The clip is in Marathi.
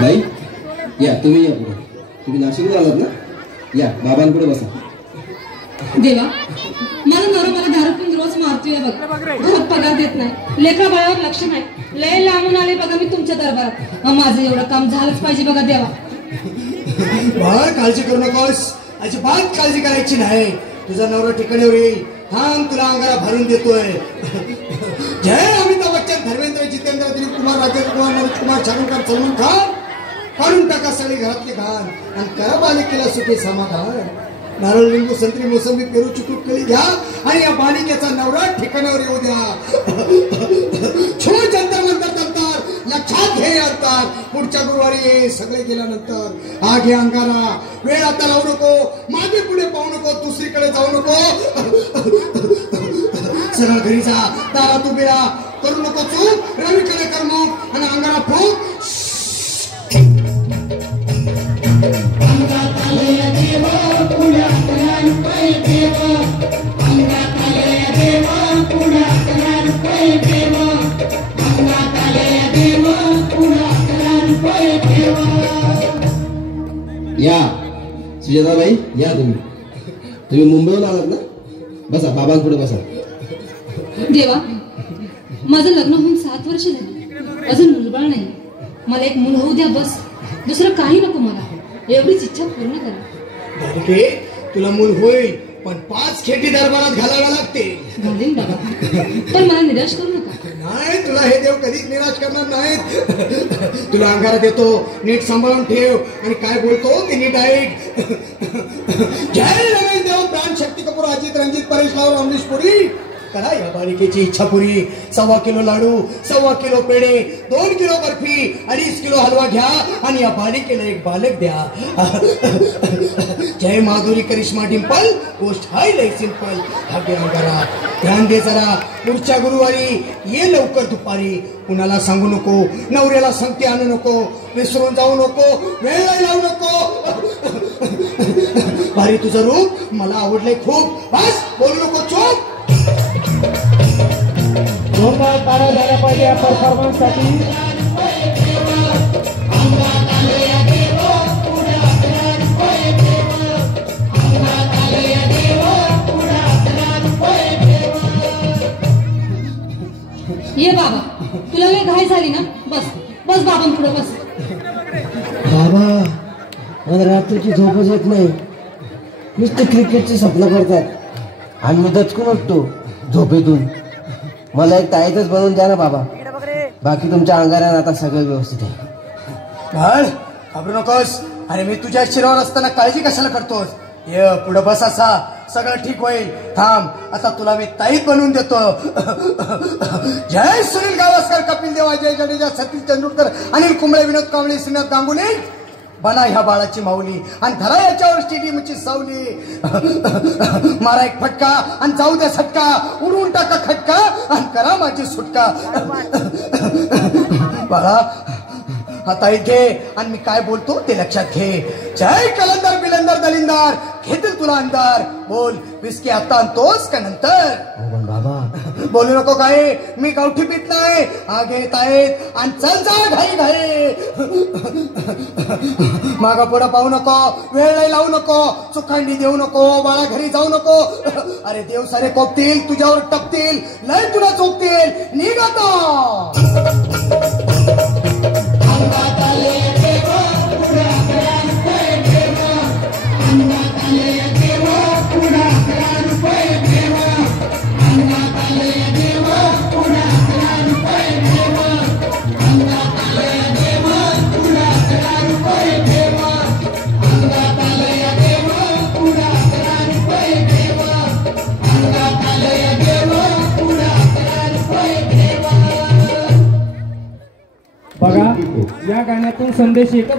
बाई या तुम्ही या पुढे. तुम्ही नाशिकला आलात ना? या बाबांपुढे बसा. देवा माझा नवरा मला दारू पिऊन रोज मारतोय बघ. घरात पगार देत नाही, लेकरा बाळावर लक्ष नाही. लय लांबून आले बघा मी तुमच्या दरबारात. माझं एवढं काम झालंच पाहिजे बघा देवा. बाळ काळजी करू नकोस, अजिबात काळजी करायची नाही. तुझा नवरा ठिकाणीवर येईल. थांब तुला अंगारा भरून देतोय. जय अमिताभ बच्चन, धर्मेंद्र, जितेंद्र, दिलीप कुमार, राजेंद्र कुमार, नरेश कुमार, शाहरुख खान, सलमान खान काढून टाका सगळी घरातली घाण आणि करा बालिकेला सुखी समाधान. नारळ, लिंबू, संत्री, मोसंबी, पेरू, चिकू केली घ्या आणि या बालिकेचा नवरा ठिकाणावर येऊ द्या. छो जंतर मंतर तंतर लक्षात घे अंतर. पुढच्या गुरुवारी ये. सगळे गेल्यानंतर हा घे अंगारा. वेळ आता लावू नको, मागे पुढे पाहू नको, दुसरीकडे जाऊ नको. सरळ घरी जा, दारात उभी राहा. करू नको चूक, रवीकडे कर मग आणि अंगारा फूक. या सुजाताबाई या. तुम्ही मुंबईला आलात ना? बसा बाबांपुढे बसा. देवा माझं लग्न होऊन 7 वर्ष झाली, अजून मुलबाळ नाही. मला एक मूल होऊ द्या बस, दुसरं काही नको मला. एवढीच इच्छा पूर्ण करा. तुला मूल होईल पण 5 खेटी दरबारात घालाव्या लागते. घालीन बाबा, पण मला निराश करू नका. नाही, तुला हे देव कधीच निराश करणार नाहीत. तुला अंगारा देतो, नीट सांभाळून ठेव आणि काय बोलतो ते नीट ऐक. जय रमेश देव, प्राण, शक्ती कपूर, अजित, रंजित, परेश राव, अमरीश पुरी. करा या बालिकेची इच्छा पुरी. 1.25 किलो लाडू, 1.25 किलो पेढे, 2 किलो बर्फी, 2.5 किलो हलवा घ्या आणि या बालिकेला एक बालक द्या. जय माधुरी, करिश्मा, डिंपल, गोष्ट हाय लय सिंपल. भाग्य अंगारा ध्यान दे जरा. पुढच्या गुरुवारी ये लवकर दुपारी. कुणाला सांगू नको, नवऱ्याला संगती आणू नको, विसरून जाऊ नको, वेळ लावू नको. भारी तुझं रूप मला आवडलंय खूप. बस बोलू नको, चूप. जोरदार तारा झाल्या पाहिजे या परफॉर्मन्स साठी. ये बाबा, तुला लय घाई झाली ना? बस बस बाबांपुढे बस. बाबा मला रात्रीची झोपच येत नाही. नुसते क्रिकेटची स्वप्न करतात आणि मी दचकून उठतो झोपेतून. मला एक ताईतच बनवून द्या ना बाबा. बाकी तुमच्या अंगारात आता सगळं व्यवस्थित आहे. बाळ घाबरू नकोस. अरे मी तुझ्या शिरावर असताना काळजी कशाला करतोस? ये पुढे बस, असा सगळं ठीक होईल. थांब, आता तुला मी ताईत बनवून देतो. जय सुनील गावस्कर, कपिल देव, अजय जडेजा, सतीश तेंडुलकर, अनिल कुंबळे, विनोद कांबळे, श्रीनाथ गांगुली. बना ह्या बाळाची माऊली आणि धरा याच्यावर स्टेडियमची सावली. मारा एक फटका आणि जाऊ द्या सटका. उडवून टाका खटका आणि करा माझी सुटका. बाळा आता घे आणि मी काय बोलतो ते लक्षात घे. जय कलंदर, बिलंदर, दलिंदर, घेतील तुला अंधार. बोल, विस्की आता आणतोस का नंतर? बाबा बोलू नको काय, मी गावठी पीत नाही. हा घेत आहेत आणि चल जा घाई घाई. मागा पुढं पाहू नको, वेळ नाही लावू नको, चुखांडी देऊ नको, बाळा घरी जाऊ नको. अरे देव सारे कोपतील, तुझ्यावर टपतील, लय तुला चोपतील. निघ आता. बघा या गाण्यातून संदेश एकच